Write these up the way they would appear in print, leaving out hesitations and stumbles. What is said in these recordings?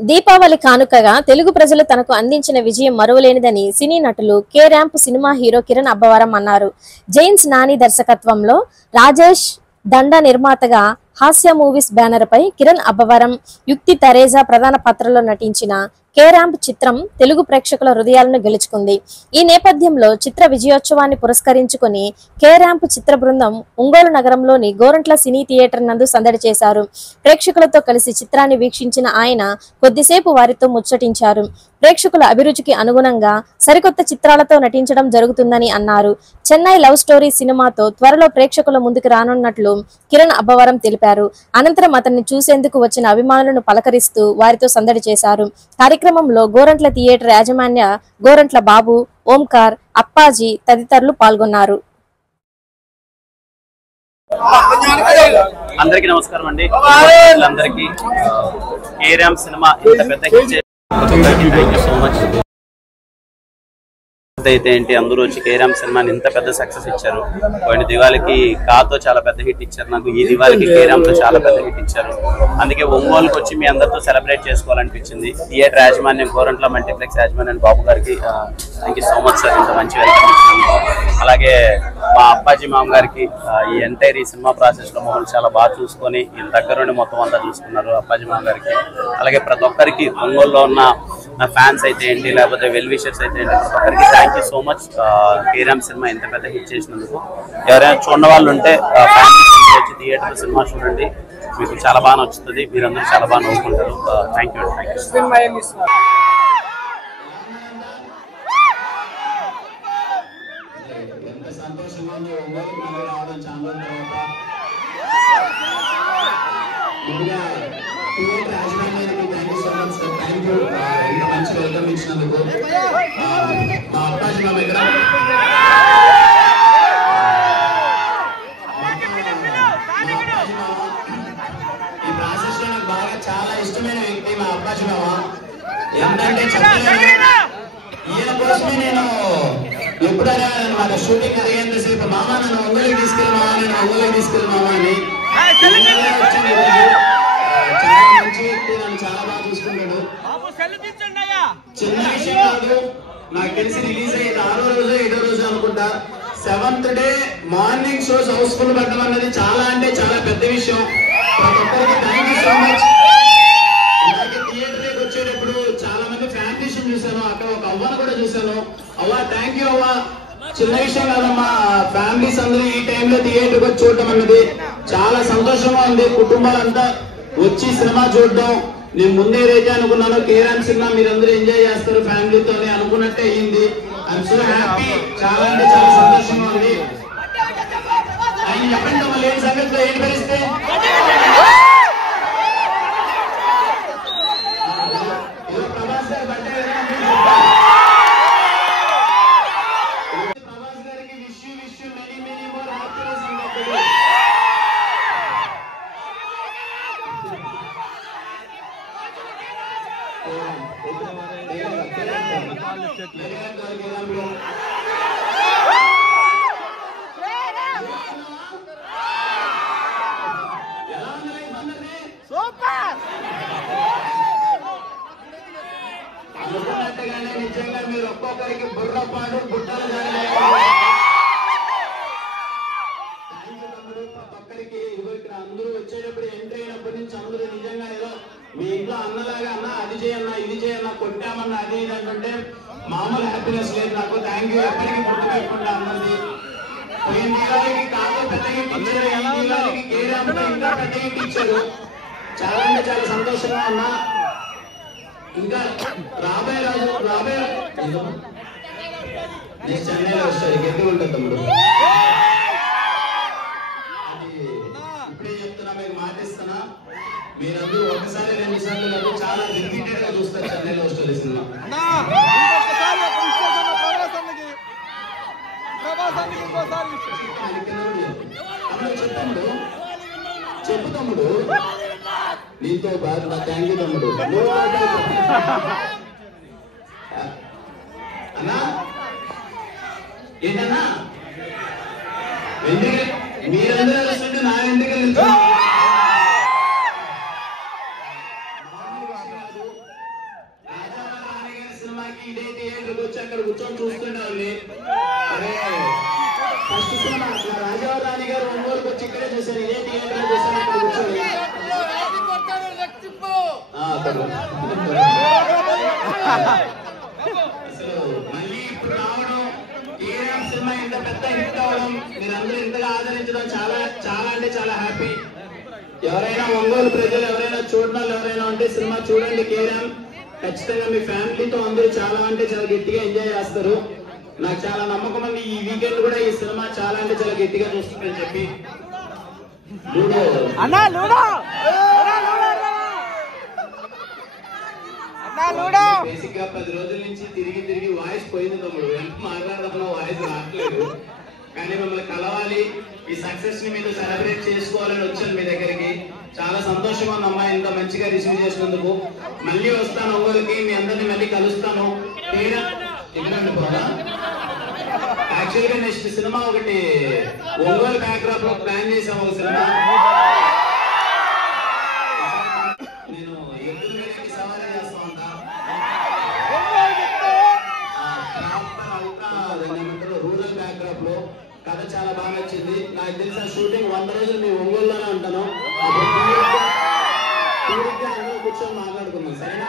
దీపావళి కానుకగా తెలుగు ప్రజలు తనకు అందించిన విజయం మరువలేనిదని సినీ నటులు K ramp cinema hero Kiran Abbavaram అన్నారు. జైన్స్ నాని దర్శకత్వంలో రాజేష్ దండ నిర్మాతగా హాస్య మూవీస్ బ్యానర్ పై కిరణ్ అబ్బవరం, యుక్తి తరేజా ప్రధాన పాత్రలో నటించిన కే ర్యాంప్ చిత్రం తెలుగు ప్రేక్షకుల హృదయాలను గెలుచుకుంది. ఈ నేపథ్యంలో చిత్ర విజయోత్సవాన్ని పురస్కరించుకుని కే ర్యాంప్ చిత్ర బృందం ఒంగోలు నగరంలోని గోరంట్ల సినీ థియేటర్ నందు సందడి చేశారు. ప్రేక్షకులతో కలిసి చిత్రాన్ని వీక్షించిన ఆయన కొద్దిసేపు వారితో ముచ్చటించారు. ప్రేక్షకుల అభిరుచికి అనుగుణంగా సరికొత్త చిత్రాలతో నటించడం జరుగుతుందని అన్నారు. చెన్నై లవ్ స్టోరీ సినిమాతో త్వరలో ప్రేక్షకుల ముందుకు రానున్నట్లు కిరణ్ అబ్బవరం తెలిపారు. అనంతరం అతన్ని చూసేందుకు వచ్చిన అభిమానులను పలకరిస్తూ వారితో సందడి చేశారు. కార్యక్రమంలో గోరంట్ల థియేటర్ యాజమాన్య గోరంట్ల బాబు, ఓంకార్, అప్పాజీ తదితరులు పాల్గొన్నారు. అందరికీ నమస్కారం అండి. అందరికీ కే ర్యాంప్ సినిమా ఇంత పెద్ద హిట్ సో మచ్ అయితే ఏంటి అందరూ వచ్చి కే ర్యాంప్ సినిమాని ఇంత పెద్ద సక్సెస్ ఇచ్చారు. పోయిన దివాళికి కాతో చాలా పెద్ద హిట్ ఇచ్చారు, నాకు ఈ దివాళికి కే ర్యాంప్ తో చాలా పెద్ద హిట్ ఇచ్చారు. అందుకే ఒంగోలుకి వచ్చి మీ అందరితో సెలబ్రేట్ చేసుకోవాలనిపించింది. థియేటర్ యాజమాన్యం గోరంట్ల మల్టీప్లెక్స్ యాజమాన్యం బాబు గారికి thank you so much sir, ఇంత మంచి వెల్కమ్ ఇచ్చినందుకు. అలాగే మా అప్పాజీ మామ గారికి ఈ ఎంటైర్ ఈ సినిమా ప్రాసెస్ లో మమ్మల్ని చాలా బాగా చూసుకొని వీళ్ళ దగ్గర నుండి మొత్తం అంతా చూసుకున్నారు అప్పాజీ మామ గారికి. అలాగే ప్రతి ఒక్కరికి ఒంగోలులో ఉన్న ఫ్యాన్స్ అయితే ఏంటి, లేకపోతే వెల్ విషర్స్ అయితే ఏంటి, ప్రతి ఒక్కరికి thank you so much. K ramp cinema ఇంత పెద్ద హిట్ చేసినందుకు. ఎవరైనా చూడని వాళ్ళు ఉంటే ఫ్యామిలీ వచ్చి థియేటర్ సినిమా చూడండి, మీకు చాలా బాగా నచ్చుతుంది, మీరందరూ చాలా బాగా నవ్వుకుంటారు. Thank you. వెల్కమ్ ఇచ్చినందుకు మా అప్పాజీ మామ దగ్గర ఈ ప్రాసెస్ లో నాకు బాగా చాలా ఇష్టమైన వ్యక్తి మా అప్పాజీ మామ. ఏంటంటే ఈయన కోసమే నేను ఎప్పుడు అడగాలన్నమాట, షూటింగ్ అడిగేంతసేపు మామ నన్ను ఒంగోలుకి తీసుకెళ్ళి మామ, నేను ఒంగోలుకి తీసుకెళ్ళి మామ అని. చాలా మంచి వ్యక్తి, నన్ను చాలా బాగా చూసుకుంటాడు. చిన్న విషయం కాదు, నాకు తెలిసి రిలీజ్ అయ్యేది 6వ రోజు 7వ రోజు అనుకుంటా. 7th day morning shows Housefull పెట్టడం అన్నది చాలా అంటే చాలా పెద్ద విషయం. ప్రతి ఒక్కరికి థ్యాంక్ యూ సో మచ్. ఇలాగే థియేటర్కి వచ్చేటప్పుడు చాలా మంది ఫ్యామిలీస్ చూశాను, అక్కడ ఒక అవ్వను కూడా చూశాను. అవ్వ థ్యాంక్ యూ అవ్వ, చిన్న విషయం కాదమ్మా. ఫ్యామిలీస్ అందరూ ఈ టైంలో థియేటర్కి వచ్చి చూడటం అన్నది చాలా సంతోషంగా ఉంది. కుటుంబాలంతా వచ్చి సినిమా చూడడం, నేను ముందే ఏదైతే అనుకున్నానో కే ర్యాంప్ సినిమా మీరందరూ ఎంజాయ్ చేస్తారు ఫ్యామిలీతో అనుకున్నట్టే అయింది. ఐఎమ్ సో హ్యాపీ, చాలా అంటే చాలా సంతోషంగా ఉంది. ఆయన చెప్పండి మళ్ళీ ఏం సంగతిలో ఏంటి పరిస్తే ప్రభాస్ గారు బర్త్డే, ప్రభాస్ గారికి wish you many many more happiness in the birthday. అనుకున్నట్టుగానే నిజంగా మీరు ఒక్కొక్కరికి బుర్రపాడు బుట్టలు ప్రతి ఒక్కరికి ఇక్కడ అందరూ వచ్చేటప్పుడు ఎంట్రీ అయినప్పటి నుంచి అందరూ నిజంగా ఏదో మీ ఇంట్లో అన్నలాగా అన్న అది చేయన్నా ఇది చేయన్నా కొట్టామన్నా అది ఇది అంటుంటే మామూలు హ్యాపీనెస్ లేదు నాకు. Thank you. ఎప్పటికీ గుర్తు పెట్టుకుంటా అందరిది. పోయిన దీవాళికి కాదు పెద్ద గిఫ్ట్ ఇచ్చారు, ఈ దీవాళికి కే ర్యాంప్ ఇంకా పెద్ద గిఫ్ట్ ఇచ్చారు. చాలా అంటే చాలా సంతోషంగా ఉన్నా. ఇంకా రాబోయే రోజు నెక్స్ట్ చెన్నైలో వస్తుంది, గట్టి ఉంటుంది తమ్ముడు. అది ఇప్పుడే చెప్తున్నా, మీకు మాటిస్తున్నా. మీరందరూ ఒకసారి 2 సార్లు కాదు, చాలా రిపీటెడ్ గా చూస్తారు చెన్నైలో వస్తుంది సినిమా. చెప్పు తమ్ముడు, నీతో బాధ. థ్యాంక్ యూ తమ్ముడు. అన్నా ఏంటన్నా మీరందరూ వస్తుంటే నా ఎందుకు సినిమాకి ఇదే థియేటర్కి వచ్చి అక్కడ కూర్చొని చూస్తుండాలి. అరే ఫస్ట్ సినిమా అట్లా రాజావారి రాణి గారు ఒంగోలుకి వచ్చి ఇక్కడే చూశాను, ఇదే థియేటర్లో చూశాను, అక్కడ కూర్చొని. అసలు మళ్ళీ ఇప్పుడు రావడం, కేఆర్ఎం సినిమా ఇంత పెద్ద హిట్ అవడం, మీరందరూ ఇంతగా ఆదరించడం చాలా చాలా అంటే చాలా హ్యాపీ. ఎవరైనా ఒంగోలు ప్రజలు ఎవరైనా చూడడం ఎవరైనా ఉంటే సినిమా చూడండి కేఆర్ఎం. ఖచ్చితంగా మీ ఫ్యామిలీతో అందరూ చాలా అంటే చాలా గట్టిగా ఎంజాయ్ చేస్తారు. నాకు చాలా నమ్మకం ఉంది ఈ వీకెండ్ కూడా ఈ సినిమా చాలా అంటే చాలా గట్టిగా చూస్తుందని చెప్పి. బేసిక్ గా 10 రోజుల నుంచి తిరిగి వాయిస్ పోయింది తమ్ముడు, ఎంత మాట్లాడుతున్నా వాయిస్ రావట్లేదు. కానీ మిమ్మల్ని కలవాలి, ఈ సక్సెస్ ని మీరు సెలబ్రేట్ చేసుకోవాలని వచ్చాను మీ దగ్గరికి. చాలా సంతోషంగా ఉంది అమ్మా ఇంత మంచిగా రిసీవ్ చేసినందుకు. మళ్ళీ వస్తాను ఒంగోలుకి, మీ అందరినీ మళ్ళీ కలుస్తాను. యాక్చువల్ గా నెక్స్ట్ సినిమా ఒకటి ఒంగోలు బ్యాక్డ్రాప్ లో ప్లాన్ చేసాం, ఒక సినిమా. నేను ఎదురు సవారీ చేస్తా ఉంటా, రూరల్ బ్యాక్డ్రాప్ లో. కథ చాలా బాగా నచ్చింది. నాకు తెలిసిన షూటింగ్ 100 రోజులు మీ ఒంగోలులోనే ఉంటాను. అందరూ కూర్చొని మాట్లాడుకున్నాం, సరేనా?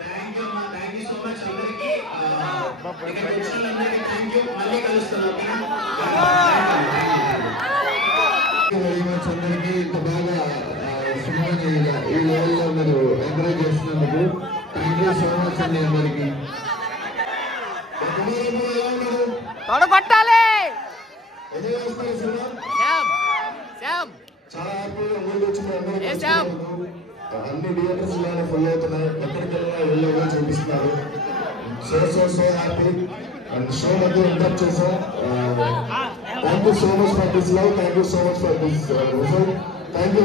థ్యాంక్ యూ అమ్మా, థ్యాంక్ యూ సో మచ్ అందరికి. థ్యాంక్ యూ, మళ్ళీ కలుస్తాను. అందరికీ ఇంత బాగా సినిమాని ఈ లెవెల్లో మీరు ఎంకరేజ్ చేస్తున్నందుకు థ్యాంక్ యూ సో మచ్ అండి అందరికి. చాలా హ్యాపీగా ముందు వచ్చిన అన్ని థియేటర్స్ లోనే ఫుల్ అవుతున్నాయి, ఎక్కడికి వెళ్ళినా వెళ్ళగా చూపిస్తున్నారు. సో హ్యాపీ అండ్ షో మధ్య ఇంటర్ప్ట్ చేసాం. Thank you so much for this love, thank you so much for this result. Thank you.